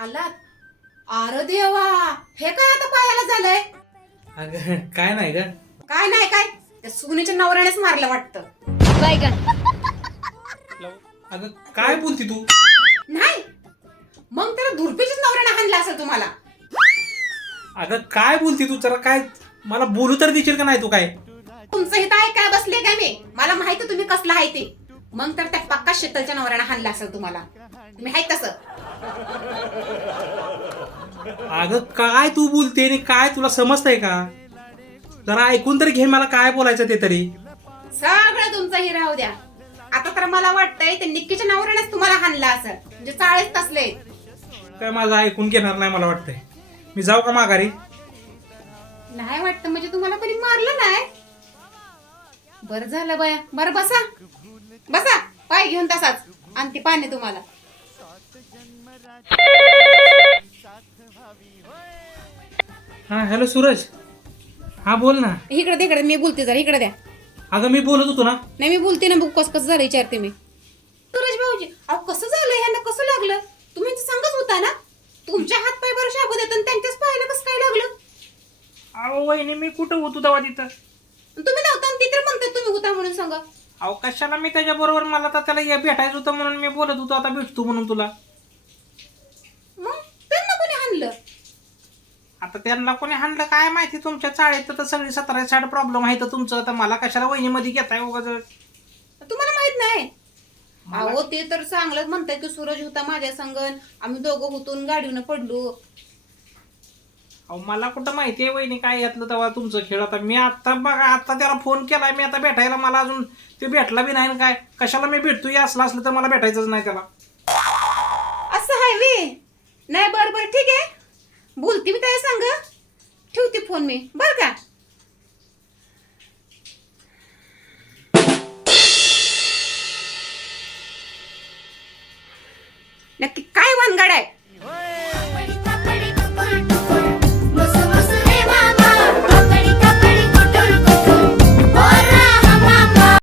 आलात? अरे देवा हे काय आता पायाला झालंय? अगं काय नाही ग. काय नाही काय? त्या सुनीच्या नवऱ्यानेच मारलं वाटतं. अगं काय बोलती तू? नाही. मग त्याला धुरपीच्याच नवऱ्याने हाणलं असेल तुम्हाला. अगं काय बोलती तू? जरा काय मला बोलू तर देशील का नाही तू काय? तुमचं हित आहे काय बसले काय मी? मला माहिती तुम्ही कसला आहे ते. मग तर त्या पक्का शीतलच्या नवऱ्याने हाणलं असेल तुम्हाला. तुम्ही आहे तसं. अगं काय तू बोलते आणि काय तुला समजतंय का? जरा ऐकून तरी घे मला काय बोलायचं ते तरी. सगळं तुमचं हे राहू द्या. आता तर मला वाटतंय ते निक्कीच्या नवऱ्यानेच तुम्हाला हाणलं असेल. म्हणजे चाळीस तसले. काय माझं ऐकून घेणार नाही मला वाटतंय. मी जाऊ का माघारी? नाही वाटतं. म्हणजे तुम्हाला कोणी मारलं नाही? बर झालं बया. बरं बसा. बसा. पाय घेऊन तसाच. आणि ती पाणी तुम्हाला. हा हॅलो सूरज. हा बोल ना. इकडे तिकडे मी बोलते जरा. इकडे द्या. अगं मी बोलत होतो ना. नाही मी बोलते ना. बघ कसं कसं झालं विचारते मी. सुरेश भाऊजी अहो कसं झालं? ह्यांना कसं लागलं? तुम्ही तर सांगत होता ना. तुमच्या हात पाय बरं शाबू देत आणि त्यांच्याच पायाला कसं काय लागलं? अहो वहिनी मी कुठं होतो तेव्हा तिथं? तुम्ही नव्हता ते तर म्हणतात तुम्ही होता म्हणून सांगा. अहो कशाला मी त्याच्याबरोबर मला तर त्याला या भेटायचं होतं म्हणून मी बोलत होतो आता भेटतो म्हणून तुला. मग त्यांना कोणी हाणलं? आता त्यांना कोणी हाणलं काय माहिती तुमच्या चाळीत तर सगळी सतरा साठ प्रॉब्लेम आहे तर तुमचं तर मला कशाला वहिनीमध्ये घेताय उगाच? तुम्हाला माहीत नाही? अहो ते तर चांगलंच म्हणताय की सूरज होता माझ्या संगन. आम्ही दोघं होतून गाडीनं पडलो. अहो मला कुठं माहिती आहे वहिनी काय यातलं तेव्हा तुमचं खेळ आता मी आता बघा आता त्याला फोन केलाय मी आता भेटायला मला अजून ते भेटला बी नाही ना काय? कशाला मी भेटतो या असलं असलं तर मला भेटायचंच नाही त्याला. असं आहे वे. नाही बर बर ठीक आहे. बोलते मी काय सांग? ठेवते फोन मी. बर का? नक्की काय वानगड आहे?